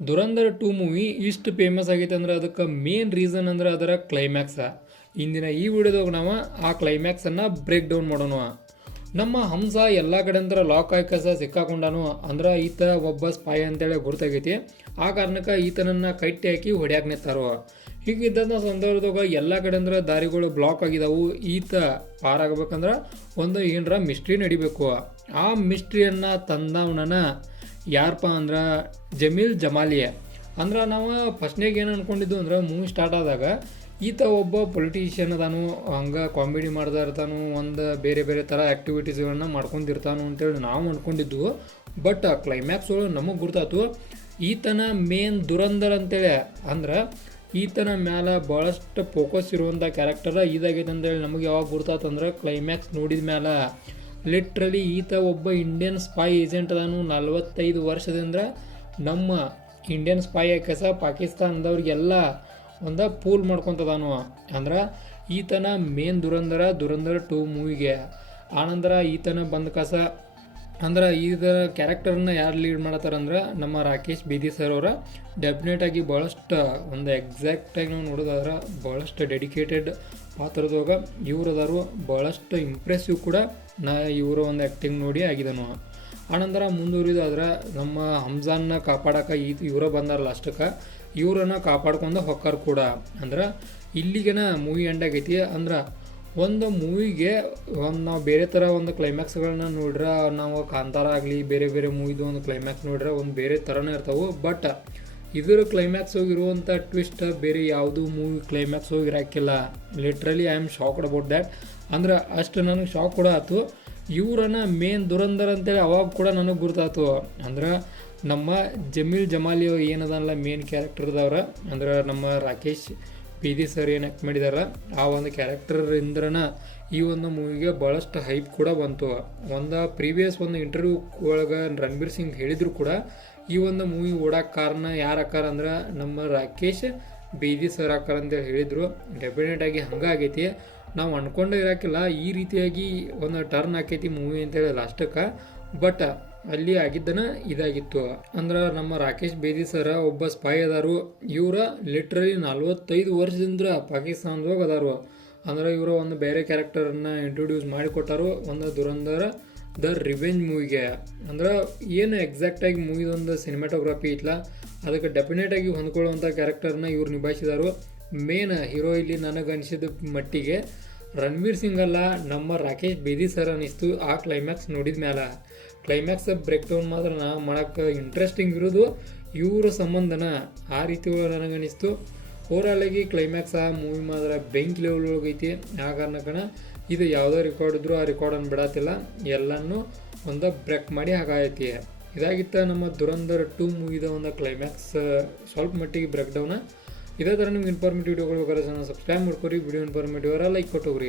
Dhurandhar 2 movie ಇಷ್ಟು famous ಆಗೈತೆ ಅಂದ್ರೆ ಅದಕ್ಕೆ ಮೇನ್ ರೀಸನ್ ಅಂದ್ರೆ ಅದರ ಕ್ಲೈಮ್ಯಾಕ್ಸ. ಇಂದಿನ ಈ ವಿಡಿಯೋದಾಗ ನಾವು ಆ ಕ್ಲೈಮ್ಯಾಕ್ಸನ್ನು ಬ್ರೇಕ್ ಡೌನ್ ಮಾಡೋಣ. ನಮ್ಮ ಹಂಸ ಎಲ್ಲ ಕಡೆ ಅಂದ್ರೆ ಲಾಕ್ ಆಯ್ಕಸ ಸಿಕ್ಕಾಕೊಂಡಾನು ಅಂದ್ರೆ ಈತ ಒಬ್ಬ ಸ್ಪೈ ಅಂತೇಳಿ ಗುರ್ತಾಗೈತಿ. ಆ ಕಾರಣಕ್ಕೆ ಈತನನ್ನು ಕಟ್ಟಿ ಹಾಕಿ ಹೊಡ್ಯಾಕ್ ನಿಂತಾರೋ. ಹೀಗಿದ್ದಂಥ ಸಂದರ್ಭದಾಗ ಎಲ್ಲ ಕಡೆ ಅಂದ್ರೆ ದಾರಿಗಳು ಬ್ಲಾಕ್ ಆಗಿದಾವು. ಈತ ಪಾರಾಗಬೇಕಂದ್ರೆ ಒಂದು ಏನರ ಮಿಸ್ಟ್ರಿ ನಡಿಬೇಕು. ಆ ಮಿಸ್ಟ್ರಿಯನ್ನು ತಂದವನ ಯಾರಪ್ಪ ಅಂದ್ರೆ ಜಮೀಲ್ ಜಮಾಲಿಯೇ. ಅಂದ್ರೆ ನಾವು ಫಸ್ಟ್ನಾಗ ಏನು ಅಂದ್ಕೊಂಡಿದ್ದು ಅಂದ್ರೆ ಮೂವಿ ಸ್ಟಾರ್ಟ್ ಆದಾಗ ಈತ ಒಬ್ಬ ಪೊಲಿಟಿಷಿಯನ್ ಅದಾನು, ಹಂಗೆ ಕಾಮಿಡಿ ಮಾಡ್ತಾ ಇರ್ತಾನು, ಒಂದು ಬೇರೆ ಬೇರೆ ಥರ ಆ್ಯಕ್ಟಿವಿಟೀಸ್ಗಳನ್ನ ಮಾಡ್ಕೊಂಡಿರ್ತಾನು ಅಂತೇಳಿ ನಾವು ಅಂದ್ಕೊಂಡಿದ್ದು. ಬಟ್ ಕ್ಲೈಮ್ಯಾಕ್ಸ್ ಒಳಗೆ ನಮಗೆ ಗುರ್ತಾತು ಈತನ ಮೇನ್ ದುರಂಧರ್ ಅಂತೇಳಿ. ಅಂದ್ರೆ ಈತನ ಮ್ಯಾಲೆ ಭಾಳಷ್ಟು ಫೋಕಸ್ ಇರುವಂಥ ಕ್ಯಾರೆಕ್ಟರ್ ಇದಾಗೈತೆ ಅಂತೇಳಿ ನಮಗೆ ಯಾವಾಗ ಗುರ್ತಾತು ಅಂದ್ರೆ ಕ್ಲೈಮ್ಯಾಕ್ಸ್ ನೋಡಿದ ಮ್ಯಾಲೆ. ಲಿಟ್ರಲಿ ಈತ ಒಬ್ಬ ಇಂಡಿಯನ್ ಸ್ಪೈ ಏಜೆಂಟ್ ಅದಾನು. 45 ವರ್ಷದಿಂದ ನಮ್ಮ ಇಂಡಿಯನ್ ಸ್ಪೈ ಕೆಸ ಪಾಕಿಸ್ತಾನದವ್ರಿಗೆಲ್ಲ ಒಂದು ಪೂಲ್ ಮಾಡ್ಕೊತದಾನು. ಅಂದ್ರೆ ಈತನ ಮೇನ್ ದುರಂಧರ 2 ಮೂವಿಗೆ. ಆನಂತರ ಈತನ ಬಂದ ಕಸ ಅಂದ್ರೆ ಇದರ ಕ್ಯಾರೆಕ್ಟರ್ನ ಯಾರು ಲೀಡ್ ಮಾಡತ್ತಾರಂದ್ರೆ ನಮ್ಮ ರಾಕೇಶ್ ಬೀದಿ ಸರ್ ಅವರ. ಡೆಫಿನೆಟಾಗಿ ಭಾಳಷ್ಟು ಒಂದು ಎಕ್ಸಾಕ್ಟಾಗಿ ನಾವು ನೋಡೋದಾದ್ರೆ ಭಾಳಷ್ಟು ಡೆಡಿಕೇಟೆಡ್ ಪಾತ್ರದಾಗ ಇವ್ರು ಅದಾರು. ಭಾಳಷ್ಟು ಇಂಪ್ರೆಸಿವ್ ಕೂಡ ಇವರ ಒಂದು ಆ್ಯಕ್ಟಿಂಗ್ ನೋಡಿ ಆಗಿದನು. ಆನಂತರ ಮುಂದುವರಿದಾದ್ರೆ ನಮ್ಮ ಹಂಸಾನ್ನ ಕಾಪಾಡೋಕೆ ಇವರ ಬಂದಾರಲ್ಲ ಅಷ್ಟಕ್ಕೆ ಇವರನ್ನು ಕಾಪಾಡ್ಕೊಂಡು ಹೊಕ್ಕಾರ ಕೂಡ. ಅಂದ್ರೆ ಇಲ್ಲಿಗೆನ ಮೂವಿ ಎಂಡ್ ಆಗೈತಿ. ಅಂದ್ರೆ ಒಂದು ಮೂವಿಗೆ ನಾವು ಬೇರೆ ಥರ ಒಂದು ಕ್ಲೈಮ್ಯಾಕ್ಸ್ಗಳನ್ನ ನೋಡ್ರೆ, ನಾವು ಕಾಂತಾರ ಆಗಲಿ ಬೇರೆ ಬೇರೆ ಮೂವಿದು ಒಂದು ಕ್ಲೈಮ್ಯಾಕ್ಸ್ ನೋಡ್ರೆ ಒಂದು ಬೇರೆ ಥರನೇ ಇರ್ತಾವೆ. ಬಟ್ ಇದರ ಕ್ಲೈಮ್ಯಾಕ್ಸ್ ಹೋಗಿರುವಂಥ ಟ್ವಿಸ್ಟ್ ಬೇರೆ ಯಾವುದೂ ಮೂವಿ ಕ್ಲೈಮ್ಯಾಕ್ಸ್ ಹೋಗಿರಾಕಿಲ್ಲ. Literally I am shocked about that. ಅಂದ್ರೆ ಅಷ್ಟು ನನಗೆ ಶಾಕ್ ಕೂಡ ಆಯ್ತು. ಇವರನ್ನ ಮೇನ್ ದುರಂಧರ್ ಅಂತೇಳಿ ಅವಾಗ ಕೂಡ ನನಗೆ ಗುರ್ತಾತು. ಅಂದ್ರೆ ನಮ್ಮ ಜಮೀಲ್ ಜಮಾಲಿ ಏನದಲ್ಲ ಮೇನ್ ಕ್ಯಾರೆಕ್ಟರ್ದವ್ರ. ಅಂದ್ರೆ ನಮ್ಮ ರಾಕೇಶ್ ಬೀದಿ ಸರ್ ಏನು ಆ್ಯಕ್ಟ್ ಮಾಡಿದಾರ ಆ ಒಂದು ಕ್ಯಾರೆಕ್ಟರಿಂದ್ರನ ಈ ಒಂದು ಮೂವಿಗೆ ಭಾಳಷ್ಟು ಹೈಪ್ ಕೂಡ ಬಂತು. ಒಂದು ಪ್ರೀವಿಯಸ್ ಒಂದು ಇಂಟರ್ವ್ಯೂ ಒಳಗೆ ರಣಬೀರ್ ಸಿಂಗ್ ಹೇಳಿದ್ರು ಕೂಡ ಈ ಒಂದು ಮೂವಿ ಓಡೋಕ್ಕೆ ಕಾರಣ ಯಾರು ಆಕಾರ ಅಂದ್ರೆ ನಮ್ಮ ರಾಕೇಶ್ ಬೀದಿ ಸರ್ ಆಕಾರ ಅಂತೇಳಿ ಹೇಳಿದರು. ಡೆಫಿನೆಟಾಗಿ ಹಂಗಾಗೈತಿ. ನಾವು ಅಂದ್ಕೊಂಡೇ ಇರೋಕ್ಕಿಲ್ಲ ಈ ರೀತಿಯಾಗಿ ಒಂದು ಟರ್ನ್ ಆಕೈತಿ ಮೂವಿ ಅಂತೇಳಿ ಲಾಸ್ಟಕ್ಕೆ. ಬಟ್ ಅಲ್ಲಿ ಆಗಿದ್ದನ ಇದಾಗಿತ್ತು. ಅಂದ್ರೆ ನಮ್ಮ ರಾಕೇಶ್ ಬೇದಿ ಸರ ಒಬ್ಬ ಸ್ಪೈ ಅದಾರು. ಇವರ ಲಿಟ್ರಲಿ 45 ವರ್ಷದಿಂದ ಪಾಕಿಸ್ತಾನದಾಗ ಅದಾರು. ಅಂದ್ರೆ ಇವರ ಒಂದು ಬೇರೆ ಕ್ಯಾರೆಕ್ಟರನ್ನು ಇಂಟ್ರೊಡ್ಯೂಸ್ ಮಾಡಿಕೊಟ್ಟಾರು ಒಂದು ದುರಂಧರ ದ ರಿವೆಂಜ್ ಮೂವಿಗೆ. ಅಂದ್ರೆ ಏನು ಎಕ್ಸಾಕ್ಟಾಗಿ ಮೂವಿದೊಂದು ಸಿನಿಮಾಟೋಗ್ರಫಿ ಇತ್ತಲ್ಲ ಅದಕ್ಕೆ ಡೆಫಿನೆಟಾಗಿ ಹೊಂದ್ಕೊಳ್ಳುವಂಥ ಕ್ಯಾರೆಕ್ಟರ್ನ ಇವ್ರು ನಿಭಾಯಿಸಿದಾರು. ಮೇನ್ ಹೀರೋ ಇಲ್ಲಿ ನನಗೆ ಅನಿಸಿದ ಮಟ್ಟಿಗೆ ರಣಬೀರ್ ಸಿಂಗ್ ಅಲ್ಲ, ನಮ್ಮ ರಾಕೇಶ್ ಬೇದಿ ಸರ್ ಅನ್ನಿಸ್ತು ಆ ಕ್ಲೈಮ್ಯಾಕ್ಸ್ ನೋಡಿದ ಮೇಲೆ. ಕ್ಲೈಮ್ಯಾಕ್ಸ್ ಬ್ರೇಕ್ ಡೌನ್ ಮಾತ್ರ ಮಾಡೋಕ್ಕೆ ಇಂಟ್ರೆಸ್ಟಿಂಗ್ ಇರೋದು ಇವ್ರ ಸಂಬಂಧನ ಆ ರೀತಿ ನನಗನ್ನಿಸ್ತು. ಓವರಾಲಾಗಿ ಕ್ಲೈಮ್ಯಾಕ್ಸ್ ಆ ಮೂವಿ ಮಾತ್ರ ಬೆಂಕಿ ಲೆವೆಲ್ ಒಳಗೈತಿ. ಆ ಕಾರಣಕ್ಕನ ಇದು ಯಾವುದೋ ರೆಕಾರ್ಡ್ ಇದ್ರೂ ಆ ರೆಕಾರ್ಡನ್ನು ಬಿಡತ್ತಿಲ್ಲ, ಎಲ್ಲನೂ ಒಂದು ಬ್ರೇಕ್ ಮಾಡಿ ಹಾಗಾಗೈತಿ. ಇದಾಗಿತ್ತ ನಮ್ಮ ದುರಂಧರ್ 2 ಮೂವಿದ ಒಂದು ಕ್ಲೈಮ್ಯಾಕ್ಸ್ ಸ್ವಲ್ಪ ಮಟ್ಟಿಗೆ ಬ್ರೇಕ್ ಡೌನ. ಇದೇ ಥರ ನಿಮ್ಗೆ ಇನ್ಫಾರ್ಮೇಟಿವ್ ವಿಡಿಯೋಗಳು ಬೇಕಾದ್ರೆ ಸಬ್ಸ್ಕ್ರೈಬ್ ಮಾಡ್ಕೊರಿ. Video informative like ಕೊಟ್ಟೋಗ್ರಿ.